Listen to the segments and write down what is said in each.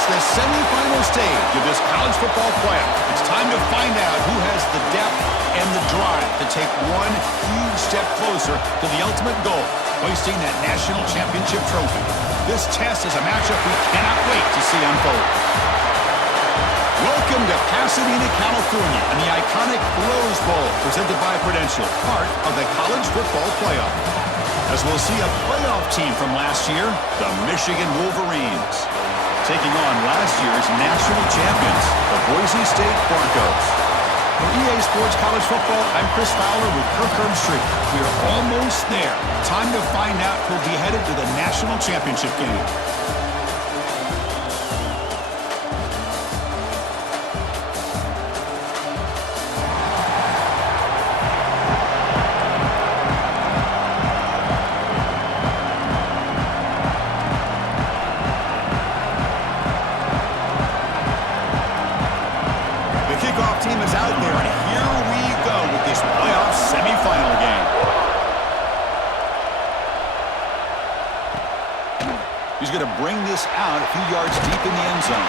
The semifinal stage of this college football playoff. It's time to find out who has the depth and the drive to take one huge step closer to the ultimate goal, hoisting that national championship trophy. This test is a matchup we cannot wait to see unfold. Welcome to Pasadena, California, and the iconic Rose Bowl presented by Prudential, part of the college football playoff. As we'll see a playoff team from last year, the Michigan Wolverines, taking on last year's national champions, the Boise State Broncos. For EA Sports College Football, I'm Chris Fowler with Kirk Herbstreit. We are almost there. Time to find out who'll be headed to the national championship game. Team is out there, and here we go with this playoff semifinal game. He's going to bring this out a few yards deep in the end zone.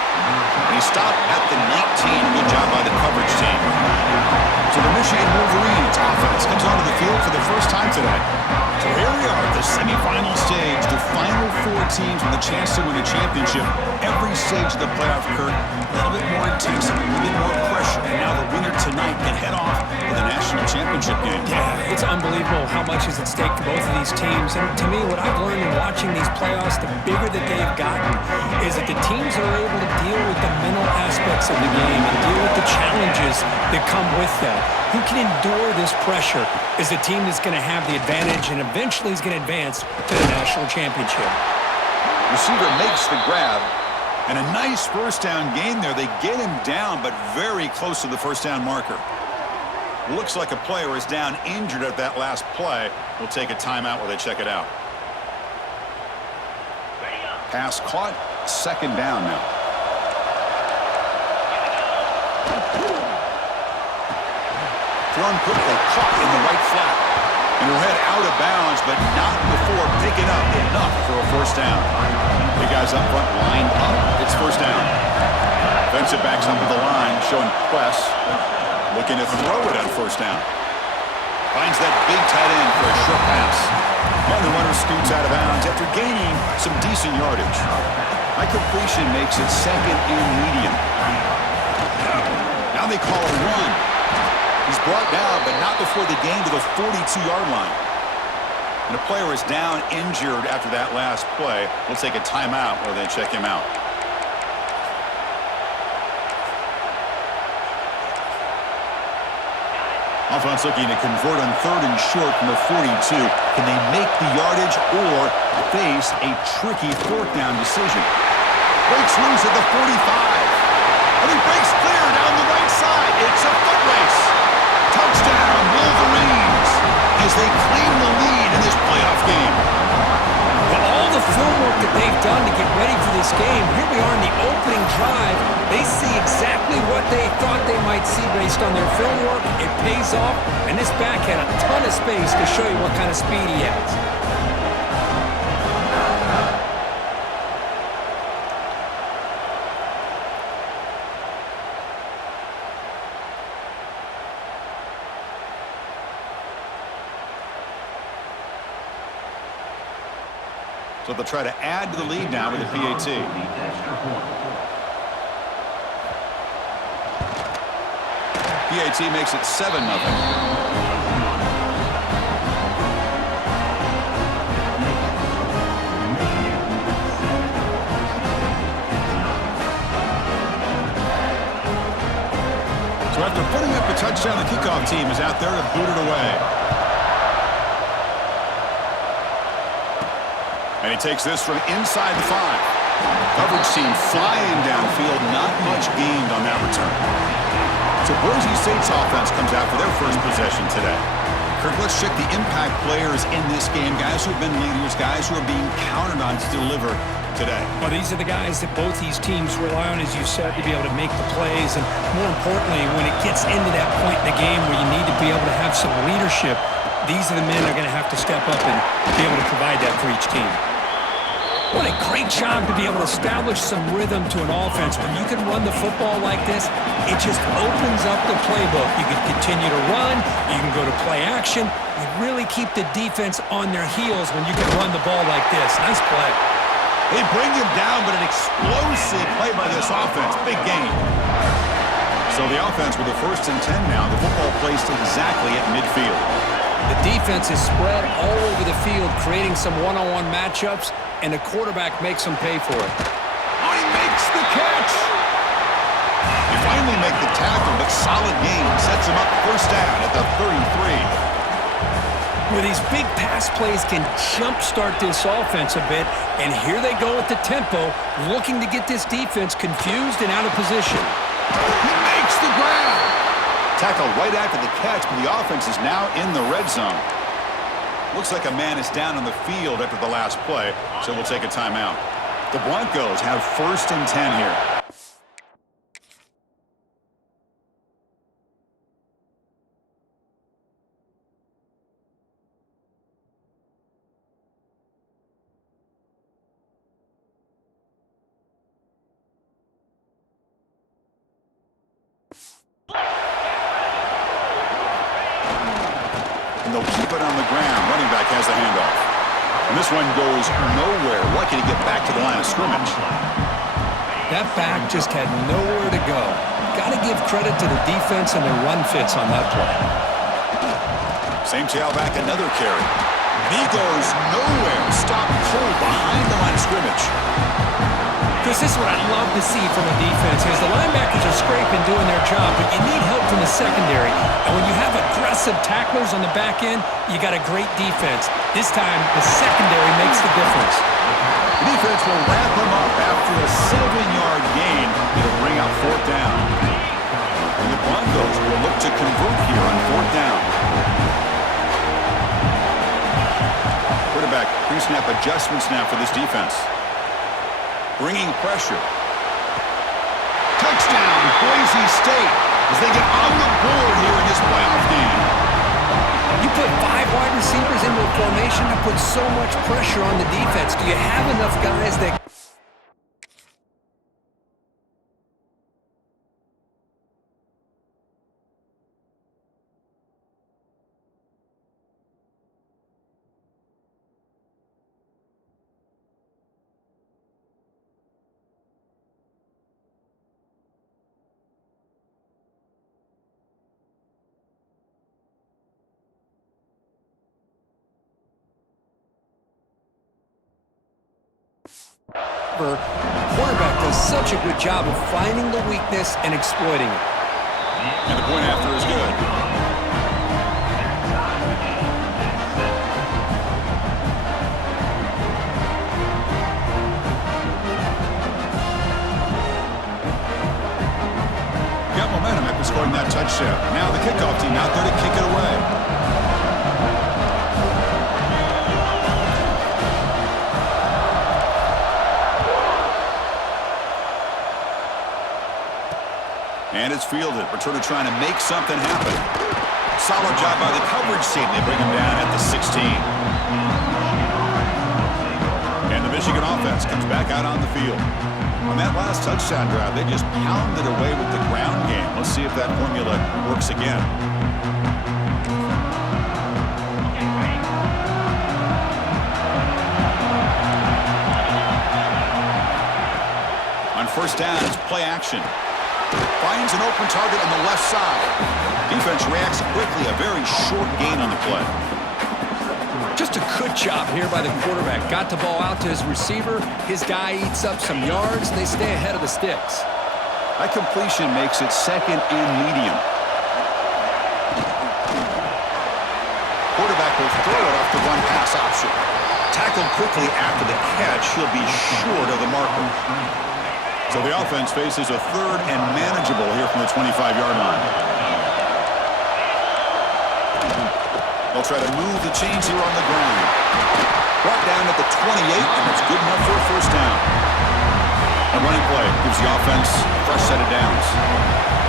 And he stopped at the 19. Good job by the coverage team. So the Michigan Wolverines offense comes onto the field for the first time today. So here we are at the semifinal stage. The final four teams with a chance to win a championship. Every stage of the playoff, Kurt, a little bit more intensity, a little bit more pressure. And now the winner tonight can head off to the national championship game. Yeah, it's unbelievable how much is at stake for both of these teams. And to me, what I've learned in watching these playoffs, the bigger that they've gotten, is that the teams are able to deal with the mental aspects of the game and deal with the challenges that come with that. Who can endure this pressure is the team that's going to have the advantage and eventually is going to advance to the national championship. Receiver makes the grab. And a nice first down gain there. They get him down, but very close to the first down marker. Looks like a player is down injured at that last play. We'll take a timeout while they check it out. Pass caught. Second down now. Thrown quickly, caught in the right flat. And he'll head out of bounds, but not before picking up enough for a first down. The guys up front lined up. It's first down. Defensive backs up to the line, showing press. Looking to throw it on first down. Finds that big tight end for a short pass. And the runner scoots out of bounds after gaining some decent yardage. High completion makes it second and medium. Now they call a run. He's brought down, but not before the gain to the 42-yard line. And a player is down injured after that last play. We'll take a timeout while they check him out. Offense looking to convert on third and short from the 42. Can they make the yardage or face a tricky fourth down decision? Breaks loose at the 45. And he breaks clear down the right side. It's a foot race. Touchdown, Wolverines, as they claim the lead in this playoff game. Well, all the film work that they've done to get ready for this game, here we are in the opening drive. They see exactly what they thought they might see based on their film work. It pays off, and this back had a ton of space to show you what kind of speed he has. So they'll try to add to the lead now with the PAT. PAT makes it 7-0. So after putting up a touchdown, the kickoff team is out there to boot it away. And he takes this from inside the 5. Coverage team flying downfield, not much gained on that return. So Boise State's offense comes out for their first possession today. Kirk, let's check the impact players in this game, guys who have been leaders, guys who are being counted on to deliver today. Well, these are the guys that both these teams rely on, as you said, to be able to make the plays. And more importantly, when it gets into that point in the game where you need to be able to have some leadership, these are the men that are going to have to step up and be able to provide that for each team. What a great job to be able to establish some rhythm to an offense. When you can run the football like this, it just opens up the playbook. You can continue to run. You can go to play action. You really keep the defense on their heels when you can run the ball like this. Nice play. They bring him down, but an explosive play by this offense. Big gain. So the offense with the 1st and 10 now. The football placed exactly at midfield. The defense is spread all over the field, creating some one-on-one matchups, and the quarterback makes them pay for it. Oh, he makes the catch! They finally make the tackle, but solid gain sets him up first down at the 33. Where these big pass plays can jumpstart this offense a bit, and here they go with the tempo, looking to get this defense confused and out of position. He makes the grab! Tackled right after the catch, but the offense is now in the red zone. Looks like a man is down on the field after the last play, so we'll take a timeout. The Broncos have 1st and 10 here. And they'll keep it on the ground. Running back has the handoff. And this one goes nowhere. Lucky to get back to the line of scrimmage. That back just had nowhere to go. Got to give credit to the defense and the run fits on that play. Same tailback, another carry. And he goes nowhere. Stopped cold behind the line of scrimmage. This is what I love to see from a defense is the linebackers are scraping, doing their job, but you need help from the secondary. And when you have aggressive tacklers on the back end, you got a great defense. This time, the secondary makes the difference. The defense will wrap him up after a 7-yard gain. It'll bring up 4th down. And the Broncos will look to convert here on 4th down. Quarterback pre-snap adjustments now for this defense. Bringing pressure. Touchdown, Boise State, as they get on the board here in this playoff game. You put 5 wide receivers into a formation that puts so much pressure on the defense. Do you have enough guys that... Quarterback does such a good job of finding the weakness and exploiting it. And the point after is good. Got momentum after scoring that touchdown. Now the kickoff team out there to kick it away. And it's fielded. Returner trying to make something happen. Solid job by the coverage team. They bring him down at the 16. And the Michigan offense comes back out on the field. On that last touchdown drive, they just pounded away with the ground game. Let's see if that formula works again. On 1st down, it's play action. Finds an open target on the left side. Defense reacts quickly. A very short gain on the play. Just a good job here by the quarterback. Got the ball out to his receiver. His guy eats up some yards. They stay ahead of the sticks. That completion makes it 2nd and medium. Quarterback will throw it off the one-pass option. Tackled quickly after the catch. He'll be short of the marker. So the offense faces a 3rd and manageable here from the 25-yard line. They'll try to move the chains here on the ground. Brought down at the 28, and it's good enough for a 1st down. A running play gives the offense a fresh set of downs.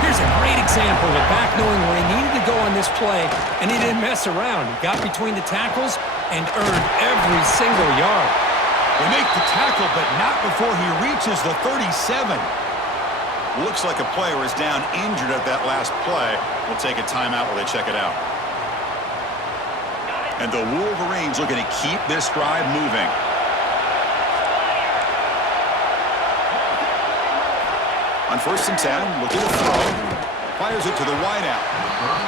Here's a great example of a back knowing where he needed to go on this play, and he didn't mess around. He got between the tackles and earned every single yard. They make the tackle, but not before he reaches the 37. Looks like a player is down injured at that last play. We'll take a timeout while they check it out. And the Wolverines looking to keep this drive moving. On 1st and 10, looking to throw. Fires it to the wideout.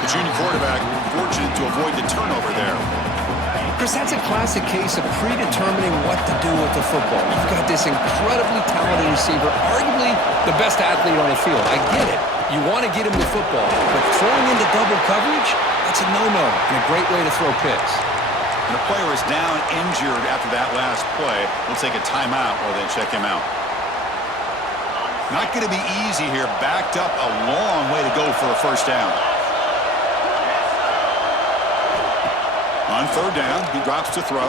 The junior quarterback fortunate to avoid the turnover there. Chris, that's a classic case of predetermining what to do with the football. You've got this incredibly talented receiver, arguably the best athlete on the field. I get it. You want to get him the football, but throwing into double coverage, that's a no-no and a great way to throw picks. And the player is down injured after that last play. We'll take a timeout while they check him out. Not going to be easy here. Backed up a long way to go for a 1st down. On 3rd down, he drops to throw.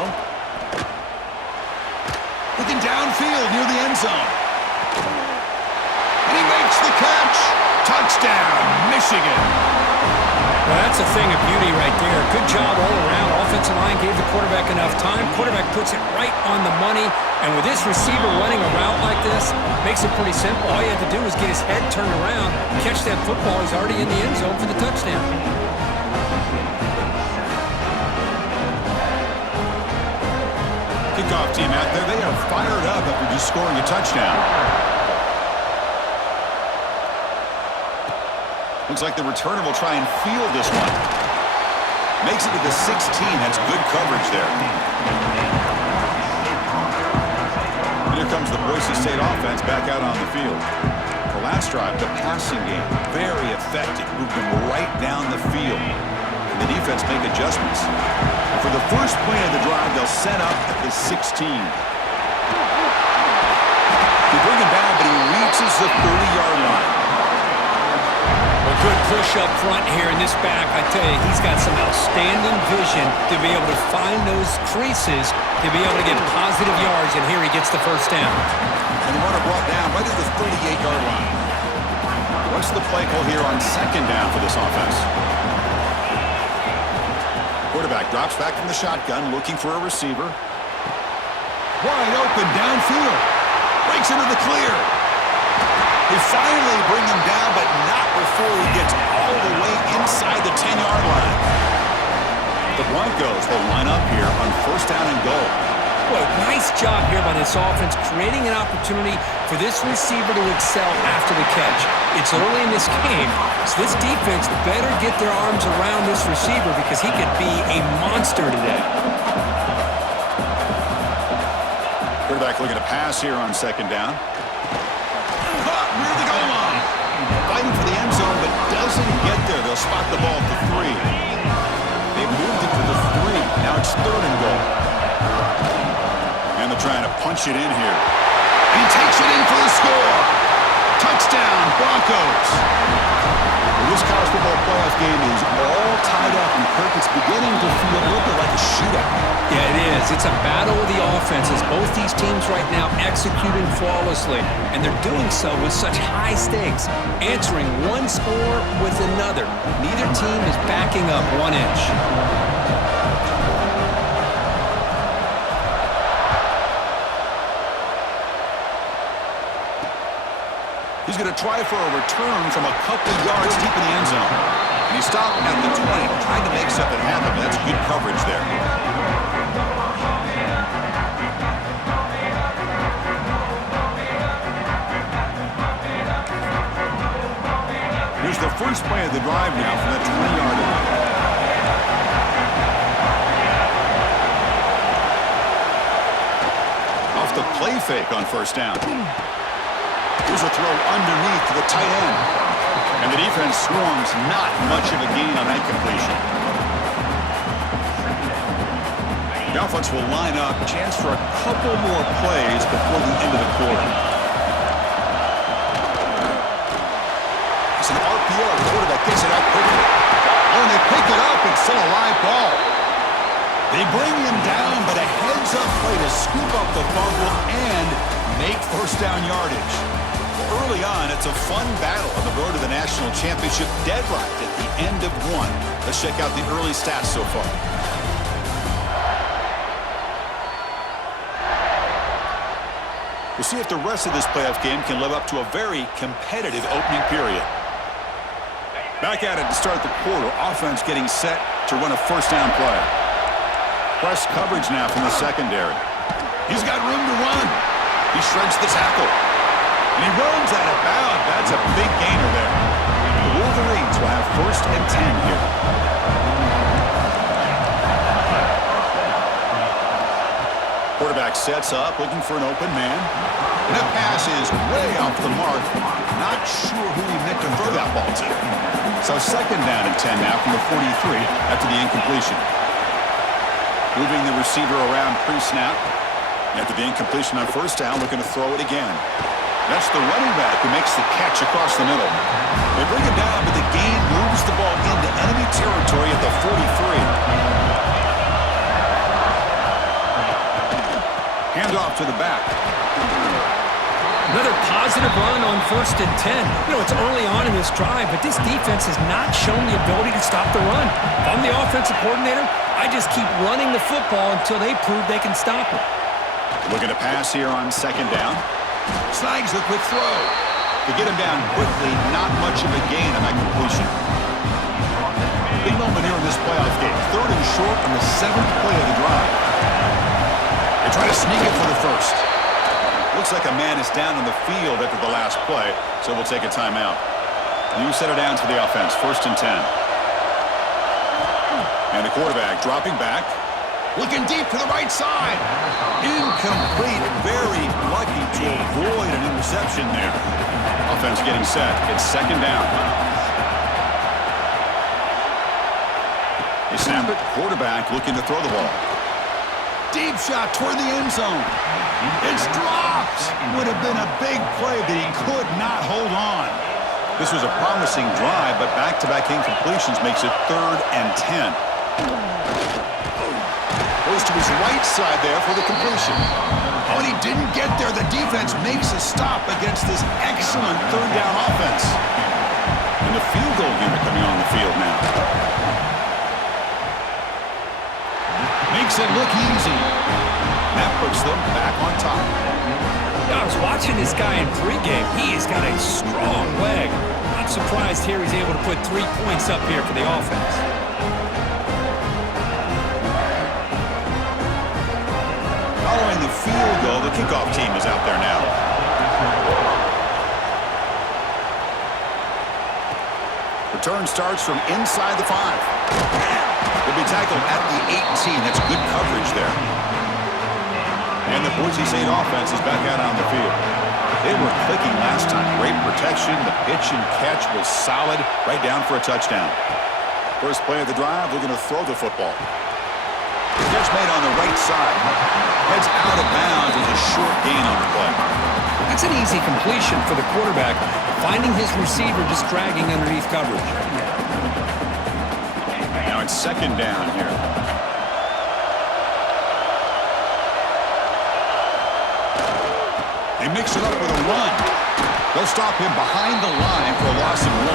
Looking downfield near the end zone. And he makes the catch. Touchdown, Michigan. Well, that's a thing of beauty right there. Good job all around. Offensive line gave the quarterback enough time. Quarterback puts it right on the money. And with this receiver running a route like this, makes it pretty simple. All you have to do is get his head turned around, catch that football. He's already in the end zone for the touchdown. Kickoff team out there. They are fired up after just scoring a touchdown. Looks like the returner will try and field this one. Makes it to the 16. That's good coverage there. And here comes the Boise State offense back out on the field. The last drive, the passing game, very effective. Moved them right down the field. And the defense make adjustments. And for the first play of the drive, they'll set up at the 16. Good push up front here in this back. I tell you, he's got some outstanding vision to be able to find those creases to be able to get positive yards, and here he gets the first down. And the runner brought down right at the 38-yard line. What's the play call here on second down for this offense? Quarterback drops back from the shotgun, looking for a receiver. Wide open downfield. Breaks into the clear. They finally bring him down, but not before he gets all the way inside the 10-yard line. The Broncos will line up here on first down and goal. Boy, nice job here by this offense, creating an opportunity for this receiver to excel after the catch. It's early in this game, so this defense better get their arms around this receiver because he could be a monster today. Quarterback looking to pass here on second down. Caught near the goal line. Fighting for the end zone, but doesn't get there. They'll spot the ball at the 3. They moved it to the 3. Now it's third and goal. And they're trying to punch it in here. And he takes it in for the score. Touchdown, Broncos. Well, this college football playoff game is all tied up, and Kirk, it's beginning to feel a little bit like a shootout. Yeah, it is. It's a battle of the offenses. Both these teams right now executing flawlessly, and they're doing so with such high stakes, answering one score with another. Neither team is backing up 1 inch. He's going to try for a return from a couple yards deep in the end zone. And he stopped at the 20, trying to make something happen. That's good coverage there. Here's the first play of the drive now from the 20-yard line. Off the play fake on first down. Here's a throw underneath to the tight end. And the defense swarms, not much of a gain on that completion. The offense will line up, chance for a couple more plays before the end of the quarter. It's an RPO. The quarterback gets it out quickly. Oh, and they pick it up. It's still a live ball. They bring him down, but a heads-up play to scoop up the fumble and make first down yardage. Early on, it's a fun battle on the road to the national championship, deadlocked at the end of 1. Let's check out the early stats so far. We'll see if the rest of this playoff game can live up to a very competitive opening period. Back at it to start the quarter. Offense getting set to run a first down play. Press coverage now from the secondary. He's got room to run. He shreds the tackle. And he runs out of bounds. That's a big gainer there. The Wolverines will have first and 10 here. Quarterback sets up, looking for an open man. And that pass is way off the mark. Not sure who he meant to throw that ball to. So second down and 10 now from the 43 after the incompletion. Moving the receiver around pre-snap. After the incompletion on first down, looking to throw it again. That's the running back who makes the catch across the middle. They bring him down, but the gain moves the ball into enemy territory at the 43. Handoff to the back. Another positive run on first and 10. You know, it's early on in this drive, but this defense has not shown the ability to stop the run. If I'm the offensive coordinator, I just keep running the football until they prove they can stop it. Looking to pass here on second down. Snags the quick throw. To get him down quickly, not much of a gain on that completion. Big moment here in this playoff game. Third and short on the 7th play of the drive. They try to sneak it for the first. Looks like a man is down on the field after the last play, so we'll take a timeout. New set of downs for the offense, first and 10. And the quarterback dropping back. Looking deep to the right side. Incomplete. Very lucky to avoid an interception there. Offense getting set. It's second down. They snap it. Quarterback looking to throw the ball. Deep shot toward the end zone. It's dropped. Would have been a big play, but he could not hold on. This was a promising drive, but back-to-back incompletions makes it 3rd and 10. Goes to his right side there for the completion. Oh, and he didn't get there. The defense makes a stop against this excellent 3rd down offense. And the field goal unit coming on the field now. Makes it look easy. That puts them back on top. I was watching this guy in pregame. He has got a strong leg. Not surprised here he's able to put 3 points up here for the offense. Following the field goal, the kickoff team is out there now. Return starts from inside the 5. Will be tackled at the 18. That's good coverage there. And the Boise State offense is back out on the field. They were clicking last time. Great protection. The pitch and catch was solid. Right down for a touchdown. First play of the drive, we're going to throw the football. Catch made on the right side. Heads out of bounds as a short gain on the play. That's an easy completion for the quarterback, finding his receiver just dragging underneath coverage. Now it's 2nd down here. They mix it up with a run. They'll stop him behind the line for a loss of 1.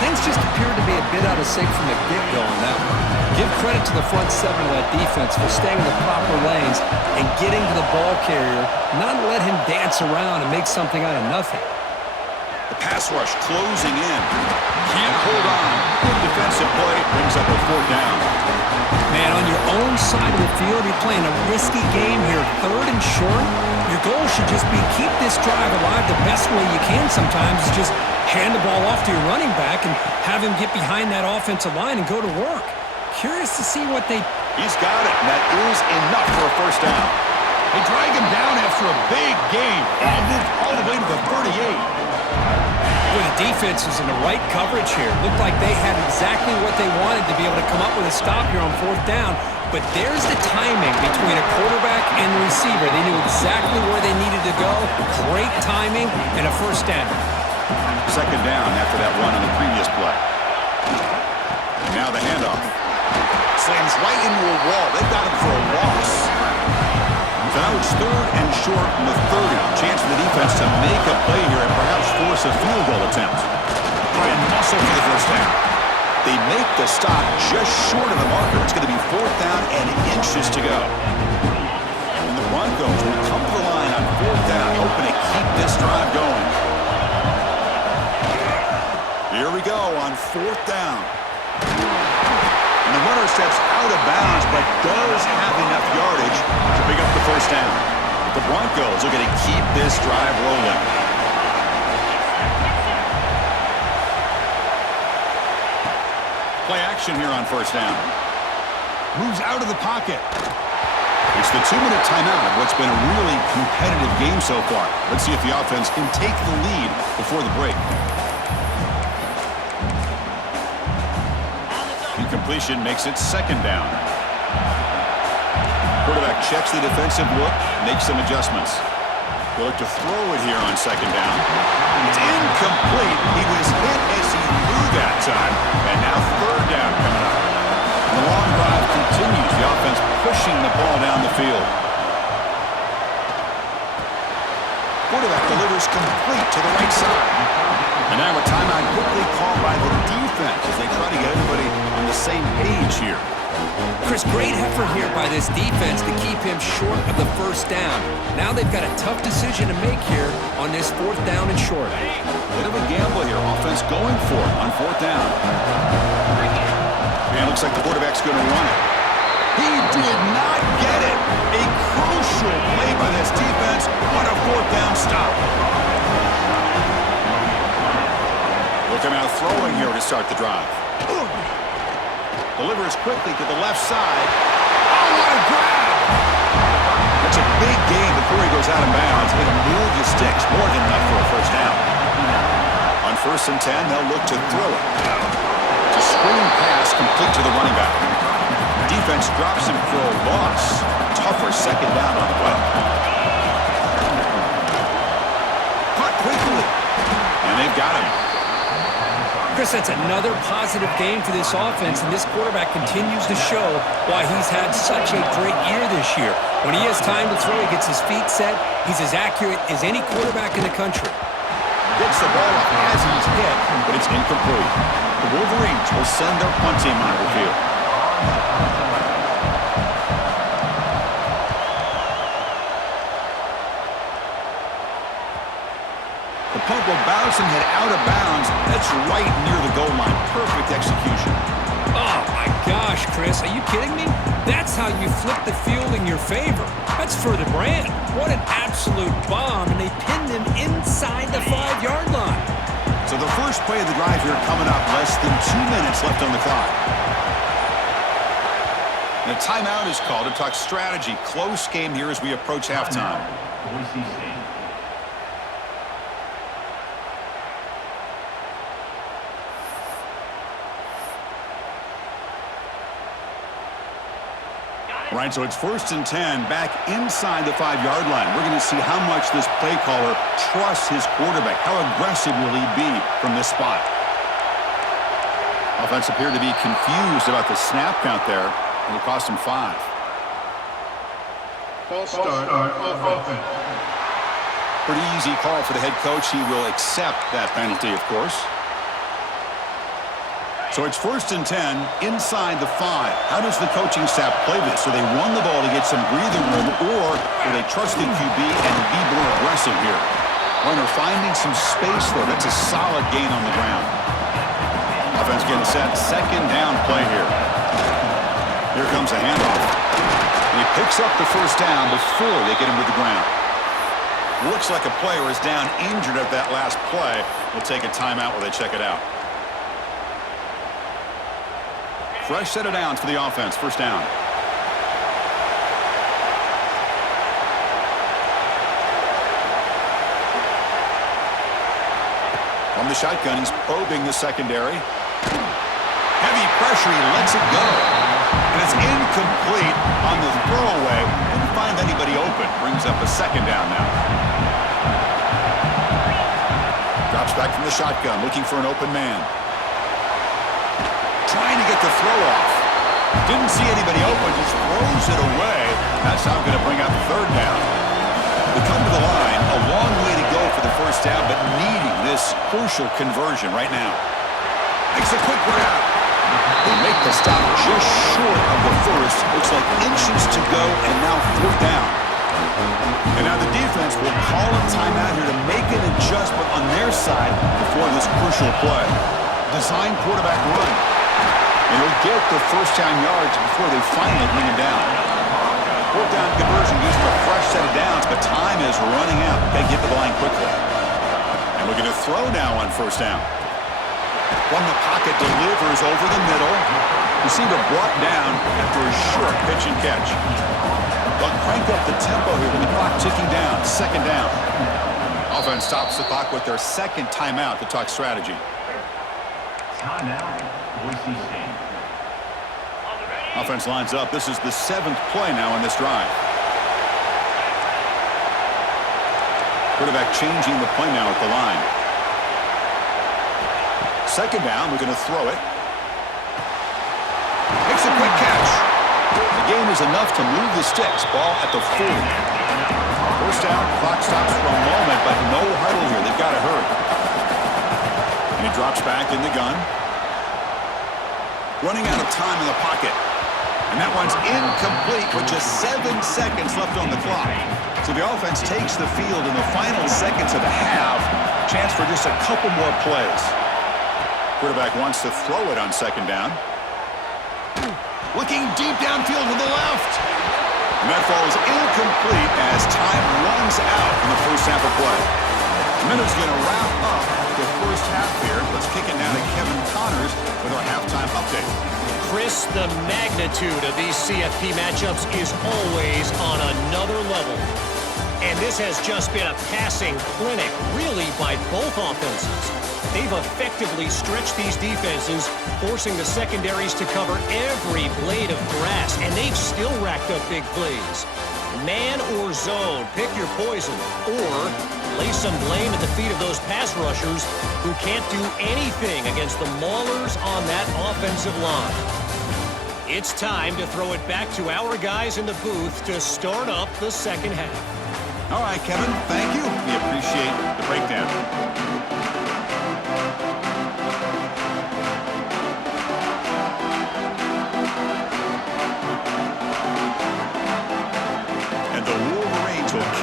Things just appeared to be a bit out of sync from the get-go on that one. Give credit to the front 7 of that defense for staying in the proper lanes and getting to the ball carrier, not let him dance around and make something out of nothing. The pass rush closing in. Can't hold on. Good defensive play. Brings up a 4th down. Man, on your own side of the field, you're playing a risky game here. 3rd and short. Your goal should just be keep this drive alive the best way you can sometimes is just hand the ball off to your running back and have him get behind that offensive line and go to work. Curious to see what they... He's got it, and that is enough for a 1st down. They drag him down after a big gain. Moved all the way to the 38. Well, the defense was in the right coverage here. Looked like they had exactly what they wanted to be able to come up with a stop here on 4th down. But there's the timing between a quarterback and the receiver. They knew exactly where they needed to go. Great timing and a 1st down. 2nd down after that run on the previous play. Now the handoff. Slams right into a wall. They've got him for a loss. So now it's 3rd and short from the 30. Chance for the defense to make a play here and perhaps force a field goal attempt. Try and muscle for the 1st down. They make the stop just short of the marker. It's going to be 4th down and inches to go. And the Broncos will come to the line on 4th down, hoping to keep this drive going. Here we go on 4th down. And the runner steps out of bounds, but does have enough yardage to pick up the 1st down. The Broncos are going to keep this drive rolling. Play action here on 1st down. Moves out of the pocket. It's the 2-minute timeout of what's been a really competitive game so far. Let's see if the offense can take the lead before the break. Incompletion makes it 2nd down. Quarterback checks the defensive look, makes some adjustments. He'll look to throw it here on 2nd down. It's incomplete. He was hit as he threw that time. And now 3rd down coming up. The long drive continues. The offense pushing the ball down the field. Quarterback delivers complete to the right side. And now a timeout quickly called by the defense as they try to get everybody on the same page here. Chris, great effort here by this defense to keep him short of the 1st down. Now they've got a tough decision to make here on this 4th down and short. Bit of a gamble here. Offense going for it on 4th down. And looks like the quarterback's going to run it. He did not get it. A crucial play by this defense. What a 4th down stop. Looking out throwing here to start the drive. Delivers quickly to the left side. Oh, what a grab! That's a big gain before he goes out of bounds. It'll move the sticks. More than enough for a 1st down. On 1st and 10, they'll look to throw it. It's a screen pass complete to the running back. Defense drops him for a loss. Tougher 2nd down on the way. Caught quickly. And they've they've got him. Chris, that's another positive game for this offense, and this quarterback continues to show why he's had such a great year this year. When he has time to throw, he gets his feet set. He's as accurate as any quarterback in the country. Gets the ball up as he's hit, but it's incomplete. The Wolverines will send their punt team onto the field. The punt will bounce and head out of bounds. That's right near the goal line. Perfect execution. Oh, my gosh, Chris. Are you kidding me? That's how you flip the field in your favor. That's for the brand. What an absolute bomb, and they pinned him inside the 5-yard line. So the first play of the drive here coming up. Less than 2 minutes left on the clock. And a timeout is called to talk strategy. Close game here as we approach halftime. Right, so it's 1st and 10 back inside the 5-yard line. We're going to see how much this play caller trusts his quarterback. How aggressive will he be from this spot? Offense appeared to be confused about the snap count there. It'll cost him 5. False start on offense. Pretty easy call for the head coach. He will accept that penalty, of course. So it's 1st and 10 inside the 5. How does the coaching staff play this? Do they run the ball to get some breathing room, or do they trust the QB and be more aggressive here? Well, they're finding some space there. That's a solid gain on the ground. Offense getting set. 2nd down play here. Here comes a handoff. And he picks up the 1st down before they get him to the ground. Looks like a player is down injured at that last play. We'll take a timeout while they check it out. Fresh set of downs for the offense. 1st down. From the shotgun, he's probing the secondary. Heavy pressure, he lets it go. And it's incomplete on the throwaway. Didn't find anybody open. Brings up a 2nd down now. Drops back from the shotgun, looking for an open man. Trying to get the throw off. Didn't see anybody open, just throws it away. That's how I'm going to bring out the 3rd down. They come to the line, a long way to go for the 1st down, but needing this crucial conversion right now. Makes a quick grab. They make the stop just short of the 1st. Looks like inches to go, and now 4th down. And now the defense will call a timeout here to make an adjustment on their side before this crucial play. Design quarterback run. And he'll get the 1st down yards before they finally bring him down. 4th down conversion gives him a fresh set of downs, but time is running out. They get to the line quickly. And we're going to throw now on 1st down. From the pocket, delivers over the middle. Receiver brought down after a short pitch and catch. They'll crank up the tempo here with the clock ticking down. 2nd down. Offense stops the clock with their 2nd timeout to talk strategy. Offense lines up. This is the 7th play now in this drive. Quarterback changing the play now at the line. 2nd down. We're going to throw it. Makes a quick catch. The game is enough to move the sticks. Ball at the 40. 1st down. Clock stops for a moment, but no huddle here. They've got to hurry. And he drops back in the gun. Running out of time in the pocket. And that one's incomplete with just 7 seconds left on the clock. So the offense takes the field in the final seconds of the half. Chance for just a couple more plays. Quarterback wants to throw it on 2nd down. Looking deep downfield to the left. And that falls incomplete as time runs out in the 1st half of play. The minute's going to wrap up the 1st half here. Let's kick it now to Kevin Connors with our halftime update. Chris, the magnitude of these CFP matchups is always on another level. And this has just been a passing clinic, really, by both offenses. They've effectively stretched these defenses, forcing the secondaries to cover every blade of grass, and they've still racked up big plays. Man or zone, pick your poison, or lay some blame at the feet of those pass rushers who can't do anything against the maulers on that offensive line. It's time to throw it back to our guys in the booth to start up the second half. All right, Kevin, thank you. We appreciate the breakdown.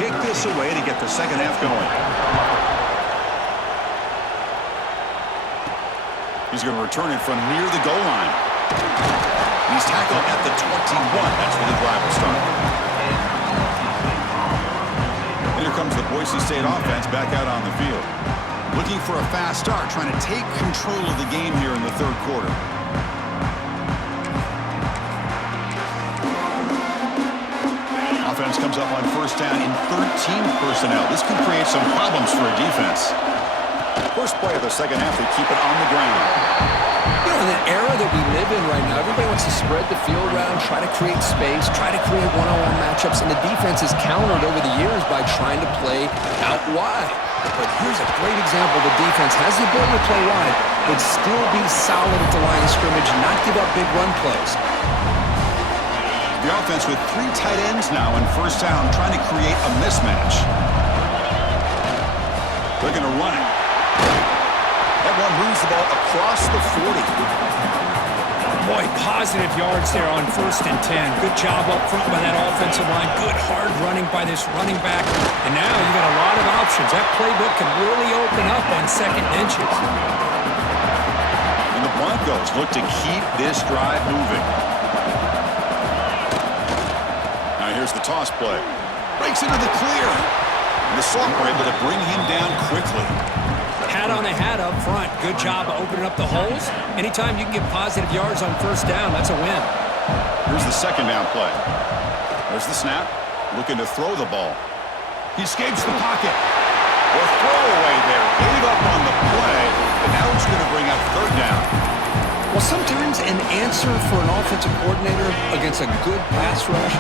Kick this away to get the second half going. He's going to return it from near the goal line. He's tackled at the 21. That's where the drive will start. And here comes the Boise State offense back out on the field. Looking for a fast start, trying to take control of the game here in the third quarter. Offense comes up on first down in 13 personnel. This can create some problems for a defense. First play of the second half, they keep it on the ground. You know, in the era that we live in right now, everybody wants to spread the field around, try to create space, try to create one-on-one matchups, and the defense is countered over the years by trying to play out wide. But here's a great example. The defense has the ability to play wide, but still be solid at the line of scrimmage and not give up big run plays. The offense with 3 tight ends now in first down, trying to create a mismatch. They're going to run it. That one moves the ball across the 40. Boy, positive yards there on 1st and 10. Good job up front by that offensive line. Good hard running by this running back. And now you got a lot of options. That playbook can really open up on second and inches. And the Broncos look to keep this drive moving. Here's the toss play. Breaks into the clear. And the Sophomore able to bring him down quickly. Hat on a hat up front. Good job of opening up the holes. Anytime you can get positive yards on first down, that's a win. Here's the second down play. There's the snap. Looking to throw the ball. He escapes the pocket. Or throwaway there. Gave up on the play. And now it's going to bring up third down. Well, sometimes an answer for an offensive coordinator against a good pass rush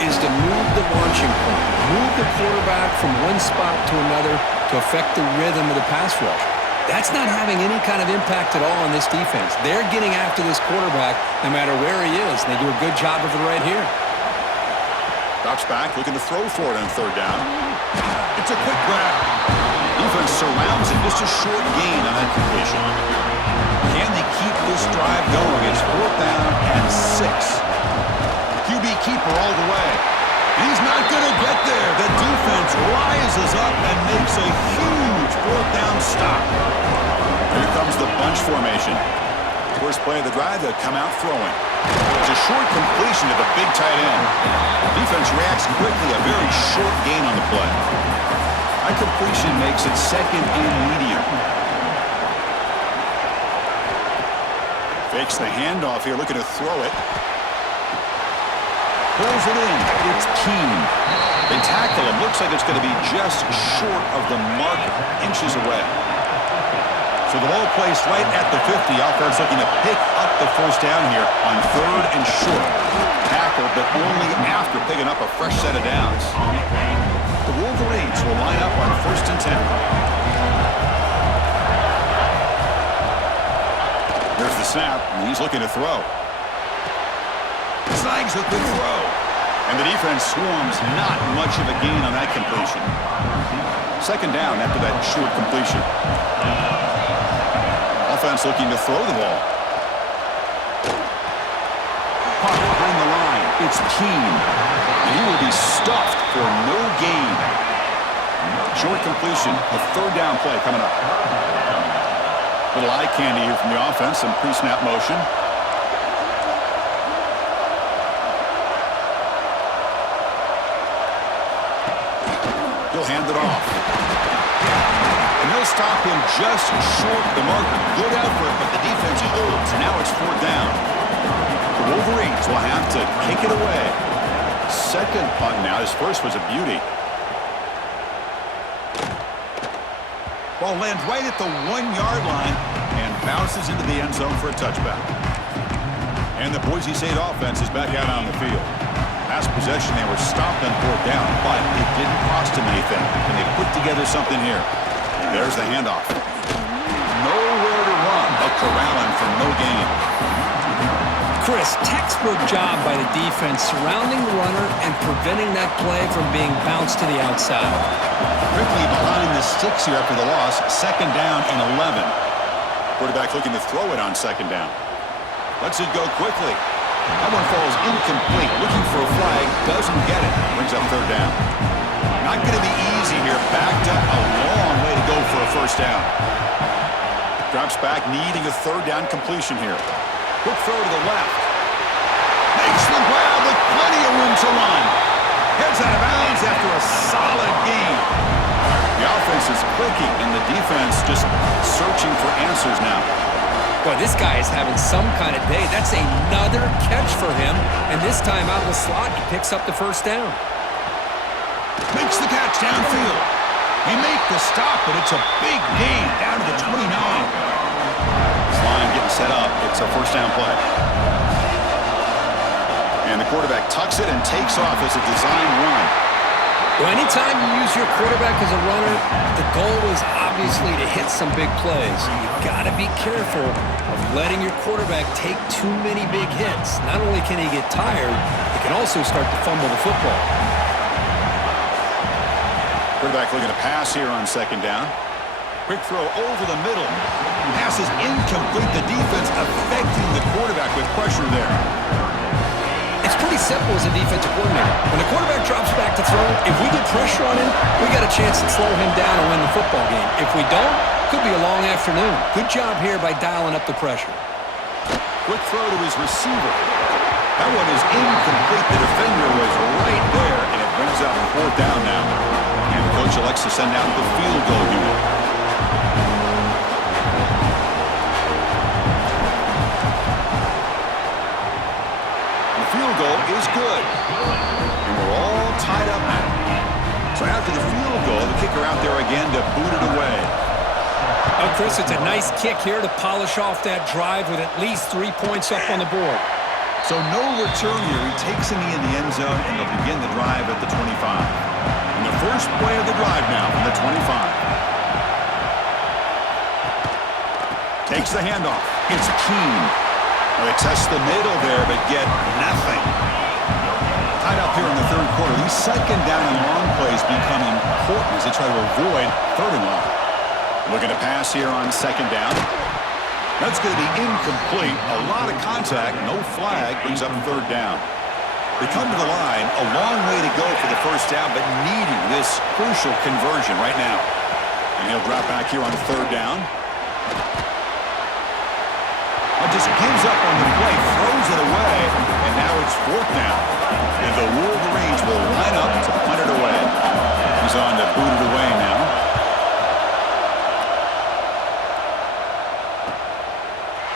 is to move the launching point, move the quarterback from one spot to another to affect the rhythm of the pass rush. That's not having any kind of impact at all on this defense. They're getting after this quarterback no matter where he is, and they do a good job of it right here. Drops back, looking to throw for it on third down. It's a quick grab. Defense surrounds him, just a short gain on that completion. Can they keep this drive going? It's 4th down and 6. QB keeper all the way. He's not going to get there. The defense rises up and makes a huge 4th down stop. Here comes the bunch formation. First play of the drive, they'll come out throwing. It's a short completion to the big tight end. Defense reacts quickly, a very short gain on the play. That completion makes it 2nd and medium. Fakes the handoff here, looking to throw it. Pulls it in. It's Keene. They tackle him. Looks like it's going to be just short of the mark, inches away. So the ball placed right at the 50. Offense looking to pick up the first down here on 3rd and short. Tackle, but only after picking up a fresh set of downs. The Wolverines will line up on 1st and 10. There's the snap, and he's looking to throw. Snags a good throw. And the defense swarms, not much of a gain on that completion. 2nd down after that short completion. Offense looking to throw the ball. Puck behind the line. It's Keene. And he will be stuffed for no gain. Short completion. The 3rd down play coming up. Little eye candy here from the offense, some pre-snap motion. He'll hand it off. And they'll stop him just short of the marker. Good effort, but the defense holds. Now it's 4th down. The Wolverines will have to kick it away. Second punt now. His first was a beauty. Ball lands right at the 1-yard line and bounces into the end zone for a touchback. And the Boise State offense is back out on the field. Last possession, they were stopped on fourth down, but it didn't cost them anything. And they put together something here. There's the handoff. Nowhere to run, but corralling for no gain. Chris, textbook job by the defense surrounding the runner and preventing that play from being bounced to the outside. Quickly behind the sticks here after the loss. Second down and 11. Quarterback looking to throw it on second down. Lets it go quickly. That one falls incomplete. Looking for a flag. Doesn't get it. Brings up third down. Not going to be easy here. Backed up a long way to go for a first down. Drops back, needing a third down completion here. Quick throw to the left. Makes the grab with plenty of room to run. Heads out of bounds after a solid gain. The offense is clicking, and the defense just searching for answers now. Boy, this guy is having some kind of day. That's another catch for him. And this time out of the slot, he picks up the first down. Makes the catch downfield. They make the stop, but it's a big gain down to the 29. This line getting set up. It's a first down play. And the quarterback tucks it and takes off as a design run. Well, anytime you use your quarterback as a runner, the goal is obviously to hit some big plays. You got to be careful of letting your quarterback take too many big hits. Not only can he get tired, he can also start to fumble the football. Quarterback looking to pass here on second down. Quick throw over the middle. Pass is incomplete. The defense affecting the quarterback with pressure there. It's pretty simple as a defensive coordinator. When the quarterback drops back to throw, if we get pressure on him, we got a chance to slow him down and win the football game. If we don't, could be a long afternoon. Good job here by dialing up the pressure. Quick throw to his receiver. That one is incomplete. The defender was right there, and it brings up fourth down now. And the coach elects to send out the field goal unit. The field goal is good. And we're all tied up now. So after the field goal, the kicker out there again to boot it away. Oh, Chris, it's a nice kick here to polish off that drive with at least 3 points up on the board. So no return here. He takes in the end zone, and they'll begin the drive at the 25. And the first play of the drive now from the 25. Takes the handoff. It's Keen. Well, they test the middle there, but get nothing. Tied up here in the third quarter. These second down and long plays become important as they try to avoid third and long. Looking to pass here on second down. That's going to be incomplete. A lot of contact, no flag, brings up third down. They come to the line, a long way to go for the first down, but needing this crucial conversion right now. And he'll drop back here on third down. Just gives up on the play, throws it away, and now it's fourth down. And the Wolverines will line up to punt it away. He's on to boot it away now.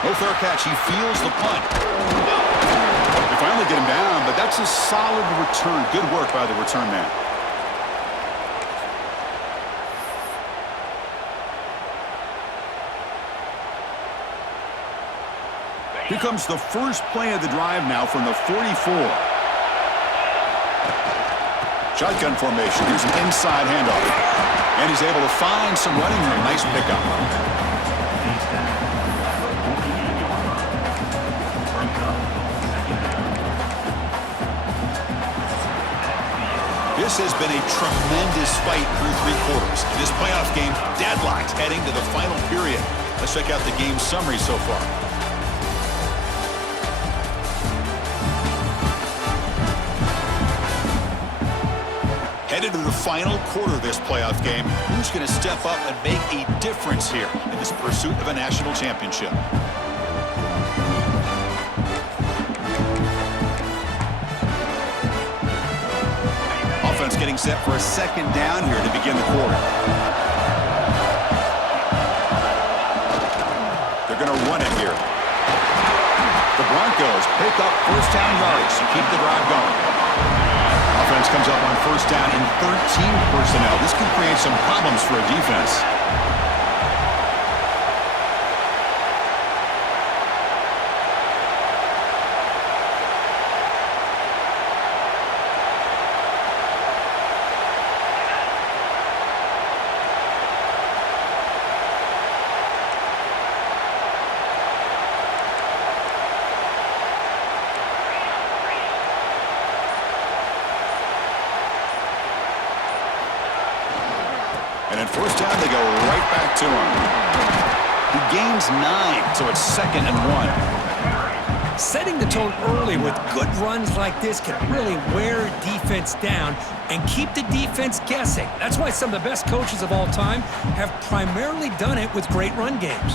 No fair catch. He feels the punt. They finally get him down, but that's a solid return. Good work by the return man. Here comes the first play of the drive now from the 44. Shotgun formation. Here's an inside handoff. And he's able to find some running room. Nice pickup. This has been a tremendous fight through three quarters. In this playoff game, deadlocked heading to the final period. Let's check out the game summary so far. Headed to the final quarter of this playoff game, who's going to step up and make a difference here in this pursuit of a national championship? Offense getting set for a second down here to begin the quarter. They're going to run it here. The Broncos pick up first down yards to keep the drive going. Offense comes up on first down in 13 personnel. This can create some problems for a defense. On first down, they go right back to him. He gains 9, so it's 2nd and 1. Setting the tone early with good runs like this can really wear a defense down and keep the defense guessing. That's why some of the best coaches of all time have primarily done it with great run games.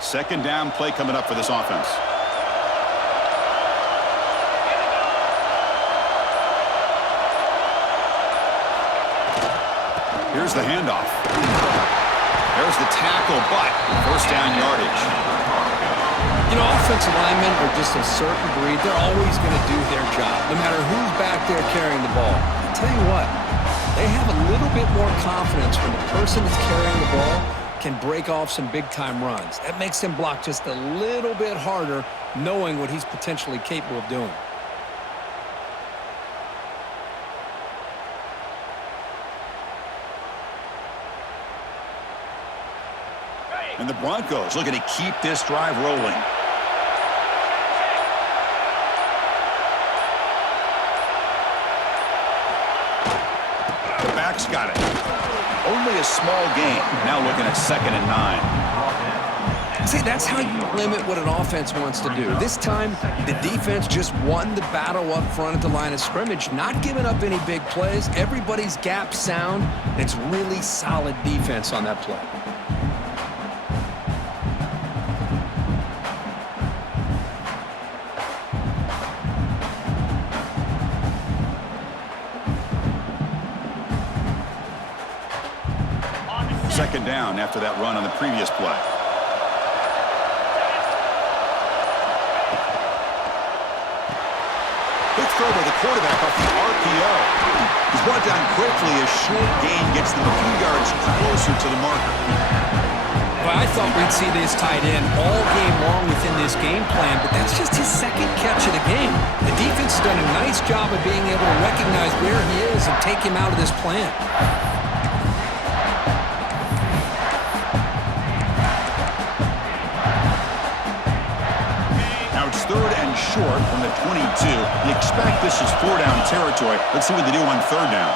Second down play coming up for this offense. Here's the handoff. There's the tackle, but first down yardage. You know, offensive linemen are just a certain breed. They're always going to do their job, no matter who's back there carrying the ball. I'll tell you what, they have a little bit more confidence when the person that's carrying the ball can break off some big-time runs. That makes him block just a little bit harder, knowing what he's potentially capable of doing. And the Broncos looking to keep this drive rolling. The back's got it. Only a small gain. Now looking at 2nd and 9. See, that's how you limit what an offense wants to do. This time, the defense just won the battle up front at the line of scrimmage, not giving up any big plays. Everybody's gap sound. It's really solid defense on that play. Second down after that run on the previous play. Quick throw by the quarterback off the RPO. He's brought down quickly. A short gain gets them a few yards closer to the marker. Well, I thought we'd see this tight end all game long within this game plan, but that's just his second catch of the game. The defense has done a nice job of being able to recognize where he is and take him out of this plan. Third and short from the 22. You expect this is 4-down territory. Let's see what they do on third down.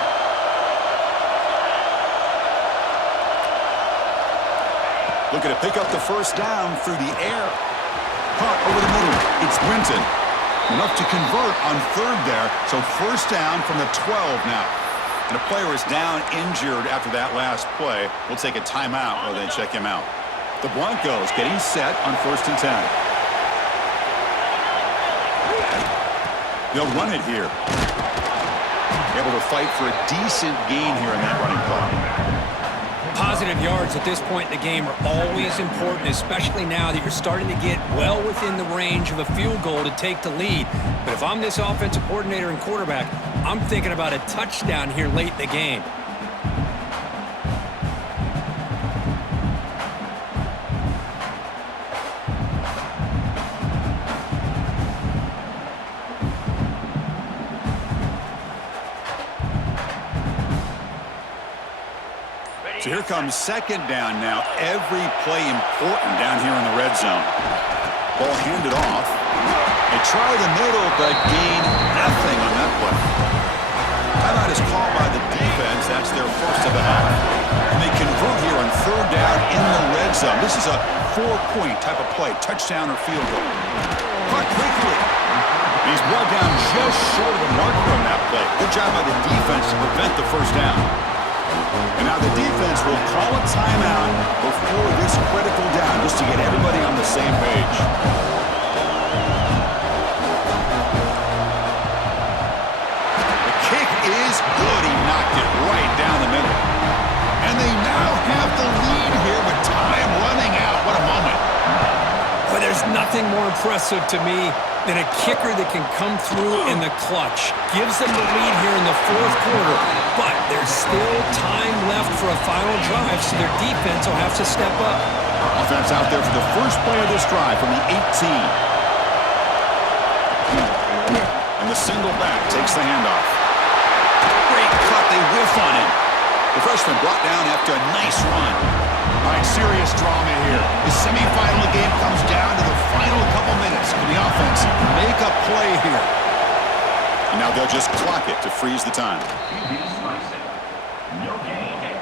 Looking to pick up the first down through the air. Caught over the middle. It's Brinton. Enough to convert on third there. So first down from the 12 now. And a player is down injured after that last play. We'll take a timeout while they check him out. The Broncos getting set on 1st and 10. They'll run it here. Able to fight for a decent gain here in that running play. Positive yards at this point in the game are always important, especially now that you're starting to get well within the range of a field goal to take the lead. But if I'm this offensive coordinator and quarterback, I'm thinking about a touchdown here late in the game. So here comes second down now. Every play important down here in the red zone. Ball handed off. They try the middle, but gain nothing on that play. Timeout is called by the defense. That's their first of the half. And they convert here on third down in the red zone. This is a 4-point type of play, touchdown or field goal. Caught quickly. He's brought down just short of the marker on that play. Good job by the defense to prevent the first down. And now the defense will call a timeout before this critical down, just to get everybody on the same page. The kick is good. He knocked it right down the middle. And they now have the lead here with time running out. What a moment. But there's nothing more impressive to me than a kicker that can come through in the clutch. Gives them the lead here in the fourth quarter, but there's still time left for a final drive, so their defense will have to step up. Offense out there for the first play of this drive from the 18. And the single back takes the handoff. Great cut. They whiff on him. The freshman brought down after a nice run. All right, serious drama here. The semifinal game comes down to the final couple minutes. Can the offense make a play here? And now they'll just clock it to freeze the time.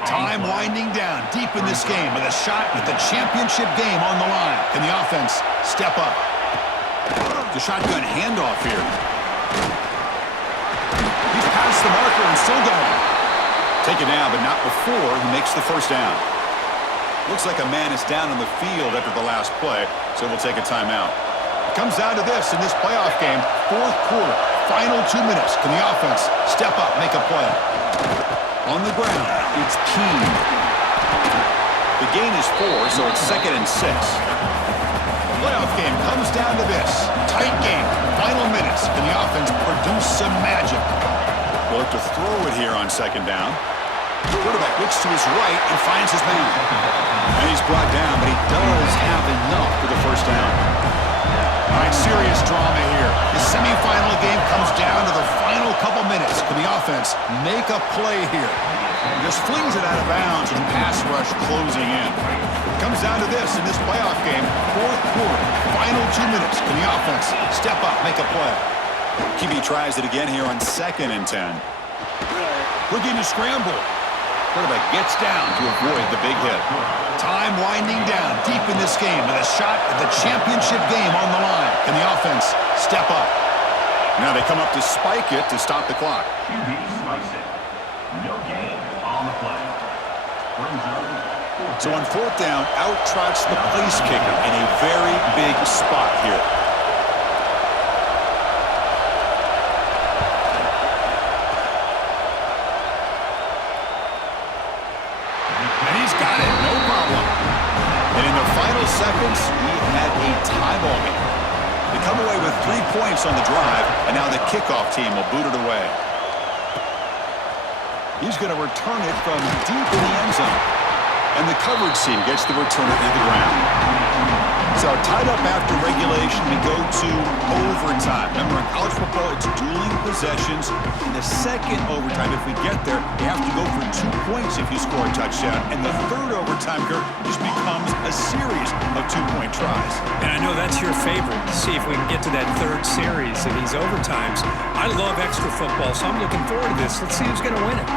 Time winding down deep in this game with a shot at the championship game on the line. Can the offense step up? The shotgun handoff here. He's past the marker and still going. Take it now, but not before he makes the first down. Looks like a man is down on the field after the last play, so we'll take a timeout. It comes down to this in this playoff game, fourth quarter, final 2 minutes. Can the offense step up, make a play? On the ground, it's Key. The gain is 4, so it's 2nd and 6. The playoff game comes down to this. Tight game, final minutes. Can the offense produce some magic? We'll have to throw it here on 2nd down. The quarterback looks to his right and finds his man. And he's brought down, but he does have enough for the first down. All right, serious drama here. The semifinal game comes down to the final couple minutes. Can the offense make a play here? Just flings it out of bounds and pass rush closing in. It comes down to this in this playoff game, fourth quarter, final 2 minutes. Can the offense step up, make a play? QB tries it again here on 2nd and 10. Looking to scramble. Quarterback gets down to avoid the big hit. Time winding down deep in this game with a shot at the championship game on the line. Can the offense step up? Now they come up to spike it to stop the clock. QB spikes it. No gain on the play. So on 4th down, out trots the place kicker in a very big spot here. Seconds, we had a tie ball game. They come away with 3 points on the drive, and now the kickoff team will boot it away. He's going to return it from deep in the end zone. And the coverage team gets the return it to the ground. So tied up after regulation, we go to overtime. Remember, in college football, it's dueling possessions. In the second overtime, if we get there, you have to go for 2 points if you score a touchdown. And the third overtime, Kurt, just becomes a series of 2-point tries. And I know that's your favorite. See if we can get to that third series of these overtimes. I love extra football, so I'm looking forward to this. Let's see who's going to win it.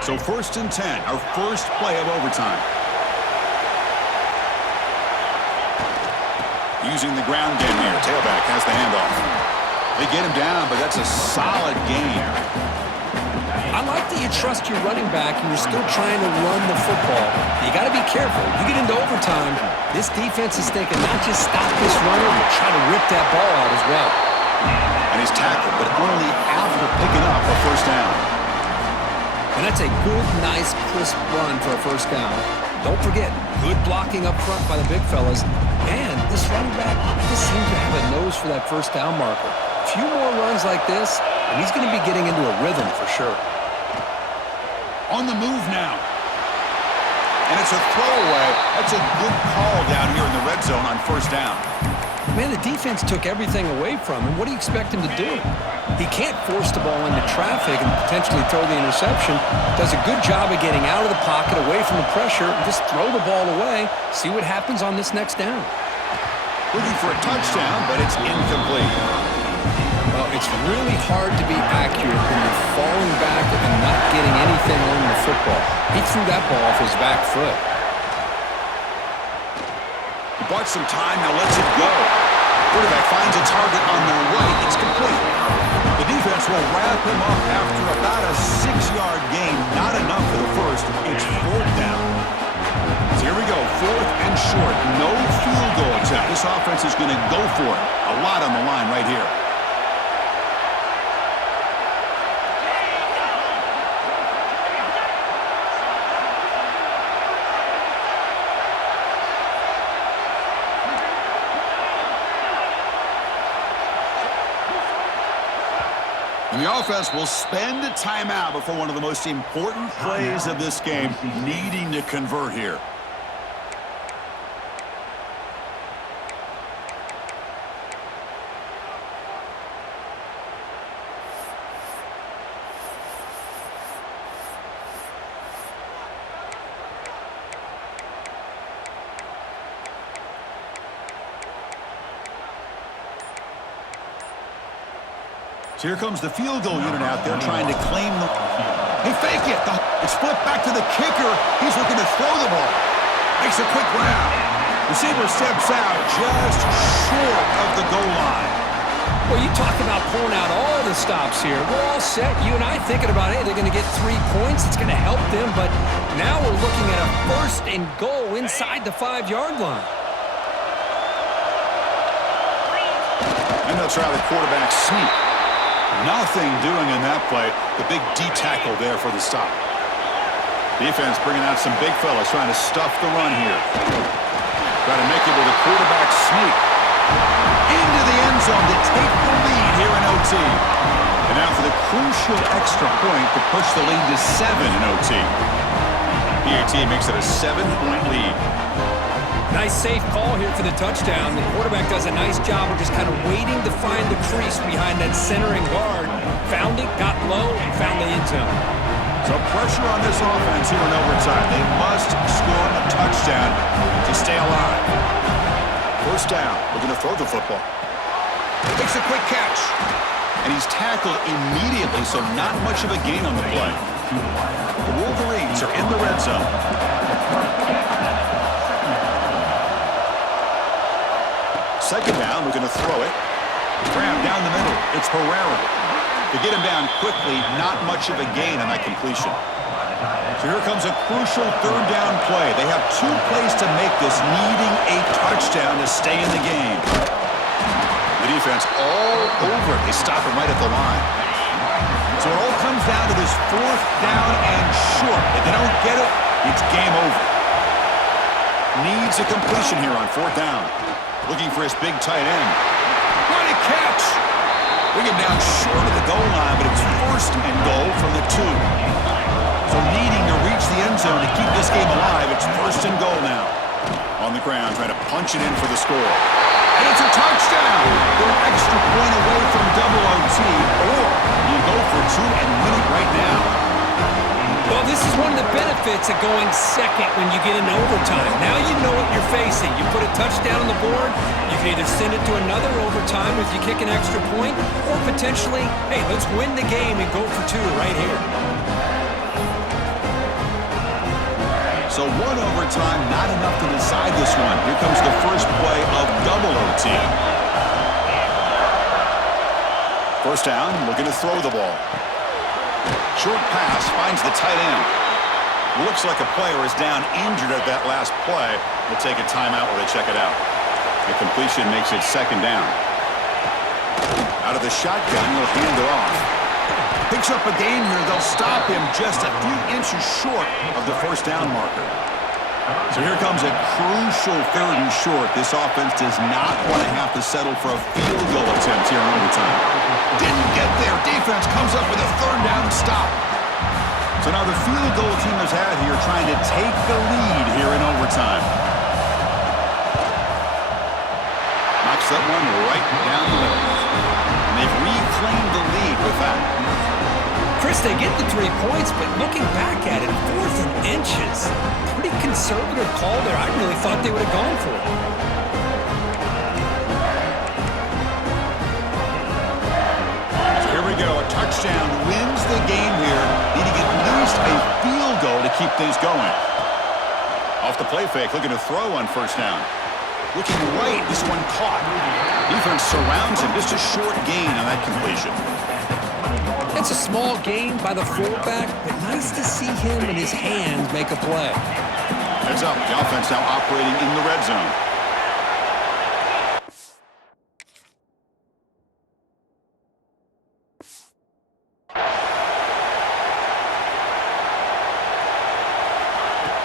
So 1st and 10, our first play of overtime. Using the ground game here. Tailback has the handoff. They get him down, but that's a solid gain. I like that you trust your running back and you're still trying to run the football. You got to be careful. You get into overtime, this defense is thinking not just stop this runner, but try to rip that ball out as well. And he's tackled, but only after picking up a first down. And that's a good, nice, crisp run for a first down. Don't forget, good blocking up front by the big fellas. And this running back just seems to have a nose for that first down marker. A few more runs like this, and he's going to be getting into a rhythm for sure. On the move now. And it's a throwaway. That's a good call down here in the red zone on first down. Man, the defense took everything away from him. What do you expect him to do? He can't force the ball into traffic and potentially throw the interception. Does a good job of getting out of the pocket, away from the pressure, and just throw the ball away. See what happens on this next down. Looking for a touchdown, but it's incomplete. Well, it's really hard to be accurate when you're falling back and not getting anything on the football. He threw that ball off his back foot. He bought some time, now lets it go. Quarterback finds a target on the right. It's complete. The defense will wrap him up after about a 6-yard gain. Not enough for the first. It's 4th down. So here we go, 4th and short. No field goal attempt. This offense is going to go for it. A lot on the line right here. And the offense will spend a timeout before one of the most important plays of this game, needing to convert here. So here comes the field goal unit out there trying to claim the... They fake it. It's flipped back to the kicker. He's looking to throw the ball. Makes a quick grab. Receiver steps out just short of the goal line. Well, you talk about pulling out all the stops here. We're all set. You and I thinking about, hey, they're going to get 3 points. It's going to help them. But now we're looking at a first and goal inside the 5-yard line. And they'll try the quarterback sneak. Nothing doing in that play. The big D tackle there for the stop. Defense bringing out some big fellas trying to stuff the run here. Try to make it with a quarterback sneak. Into the end zone to take the lead here in OT. And now for the crucial extra point to push the lead to 7 in OT. PAT makes it a 7-point lead. Nice safe call here for the touchdown. The quarterback does a nice job of just kind of waiting to find the crease behind that centering guard. Found it, got low, and found the end zone. So pressure on this offense here in overtime. They must score a touchdown to stay alive. First down. Looking to throw the football. Makes a quick catch. And he's tackled immediately, so not much of a gain on the play. The Wolverines are in the red zone. Second down, we're going to throw it. Grab down the middle. It's Herrera. To get him down quickly, not much of a gain on that completion. So here comes a crucial third down play. They have 2 plays to make this, needing a touchdown to stay in the game. The defense all over it. They stop him right at the line. So it all comes down to this 4th down and short. If they don't get it, it's game over. Needs a completion here on 4th down. Looking for his big tight end. What a catch! Bring him down short of the goal line, but it's 1st and goal from the 2. So needing to reach the end zone to keep this game alive, it's 1st and goal now. On the ground, trying to punch it in for the score. And it's a touchdown! They're an extra point away from double OT, or you go for 2 and win it right now. Well, this is one of the benefits of going second when you get into overtime. Now you know what you're facing. You put a touchdown on the board, you can either send it to another overtime if you kick an extra point, or potentially, hey, let's win the game and go for 2 right here. So 1 overtime, not enough to decide this one. Here comes the first play of double OT. First down, looking to throw the ball. Short pass finds the tight end. Looks like a player is down injured at that last play. We'll take a timeout while they check it out. The completion makes it 2nd down. Out of the shotgun, he'll hand it off. Picks up a gain here. They'll stop him just a few inches short of the 1st down marker. So here comes a crucial 3rd and short. This offense does not want to have to settle for a field goal attempt here in overtime. Didn't get there. Defense comes up with a 3rd down stop. So now the field goal team has had here trying to take the lead here in overtime. Knocks that one right down the middle. And they've reclaimed the lead with that. Chris, they get the 3 points, but looking back at it, 4th and inches. Pretty conservative call there. I really thought they would have gone for it. So here we go. A touchdown wins the game here. Needing at least a field goal to keep things going. Off the play fake, looking to throw on 1st down. Looking right, this one caught. Defense surrounds him. Just a short gain on that completion. It's a small gain by the fullback, but nice to see him and his hands make a play. Heads up, the offense now operating in the red zone.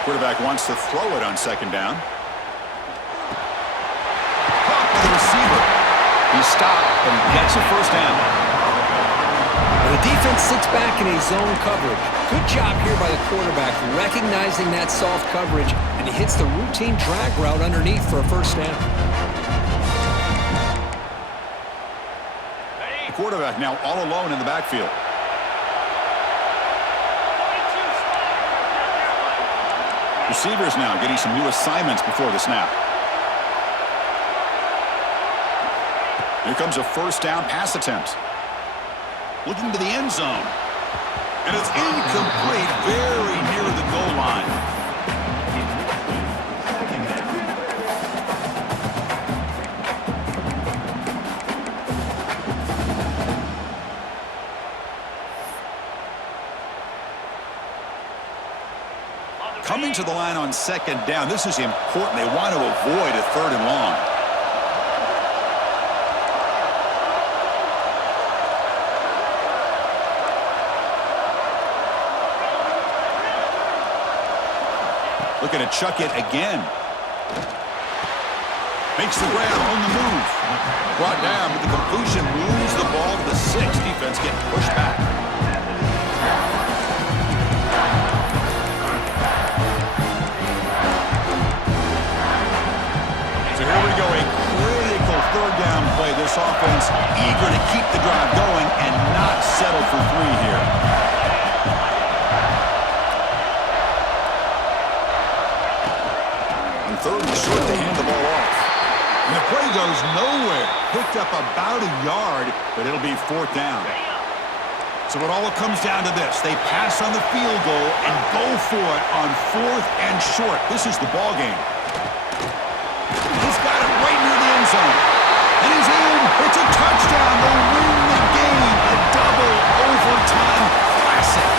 Quarterback wants to throw it on 2nd down. Caught by the receiver. He stopped, but he gets a 1st down. then sits back in a zone coverage. Good job here by the quarterback, recognizing that soft coverage, and he hits the routine drag route underneath for a first down. The quarterback now all alone in the backfield. Receivers now getting some new assignments before the snap. Here comes a first down pass attempt. Looking to the end zone. And it's incomplete, very near the goal line. Coming to the line on second down, this is important. They want to avoid a third and long. Looking to chuck it again. Makes the grab on the move. Brought down with the completion, moves the ball to the 6. Defense getting pushed back. So here we go, a critical third down play. This offense eager to keep the drive going and not settle for 3 here. Third and short to hand the ball off. And the play goes nowhere. Picked up about a yard, but it'll be 4th down. So it all comes down to this. They pass on the field goal and go for it on 4th and short. This is the ball game. He's got it right near the end zone. And he's in. It's a touchdown. They win the game. A double overtime classic.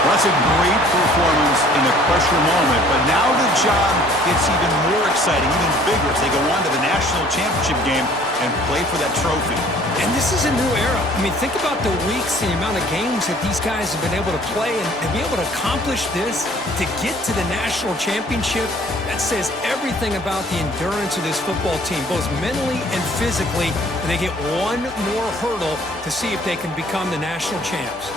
Well, that's a great performance in a pressure moment, but now the job gets even more exciting, even bigger as they go on to the national championship game and play for that trophy. And this is a new era. I mean, think about the weeks, the amount of games that these guys have been able to play and be able to accomplish this, to get to the national championship. That says everything about the endurance of this football team, both mentally and physically. And they get one more hurdle to see if they can become the national champs.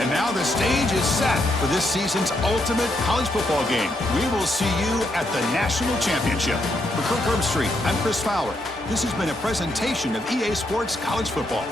And now the stage is set for this season's ultimate college football game. We will see you at the national championship. For Kirk Herbstreit, I'm Chris Fowler. This has been a presentation of EA Sports College Football.